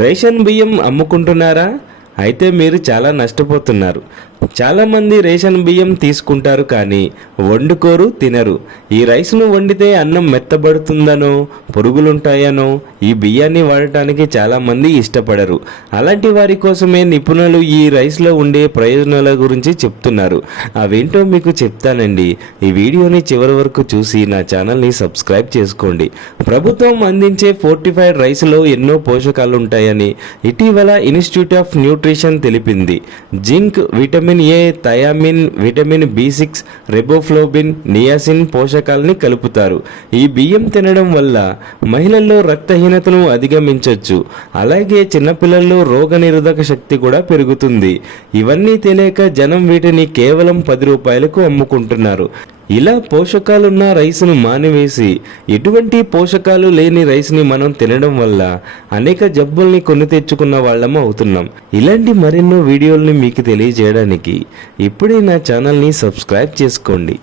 Ration బియ్యం అమ్ముకుంటున్నారా? అయితే మీరు చాలా నష్టపోతున్నారు. చాలామంది రేషన్ బియ్యం తీసుకుంటారు కానీ వండుకోరు, తినరు. ఈ రైస్ను వండితే అన్నం మెత్తబడుతుందనో పురుగులుంటాయనో ఈ బియ్యాన్ని వాడటానికి చాలామంది ఇష్టపడరు. అలాంటి వారి కోసమే నిపుణులు ఈ రైస్లో ఉండే ప్రయోజనాల గురించి చెప్తున్నారు. అవేంటో మీకు చెప్తానండి. ఈ వీడియోని చివరి వరకు చూసి నా ఛానల్ని సబ్స్క్రైబ్ చేసుకోండి. ప్రభుత్వం అందించే ఫోర్టిఫైడ్ రైస్లో ఎన్నో పోషకాలు ఉంటాయని ఇటీవల ఇన్స్టిట్యూట్ ఆఫ్ న్యూట్రిషన్ తెలిపింది. Zinc, vitamin A, thiamine, vitamin B6, riboflavin, niacin పోషకాలని కలుపుతారు. ఈ బియ్యం తినడం వల్ల మహిళల్లో రక్తహీనతను అధిగమించవచ్చు. అలాగే చిన్నపిల్లల్లో రోగనిరోధక శక్తి కూడా పెరుగుతుంది. ఇవన్నీ తెలియక జనం వీటిని కేవలం 10 రూపాయలకు అమ్ముకుంటున్నారు. ఇలా పోషకాలున్న రైస్ను మానివేసి ఎటువంటి పోషకాలు లేని రైస్ని మనం తినడం వల్ల అనేక జబ్బుల్ని కొని తెచ్చుకున్న వాళ్ళము అవుతున్నాం. ఇలాంటి మరెన్నో వీడియోల్ని మీకు తెలియజేయడానికి ఇప్పుడే నా ఛానల్ని సబ్స్క్రైబ్ చేసుకోండి.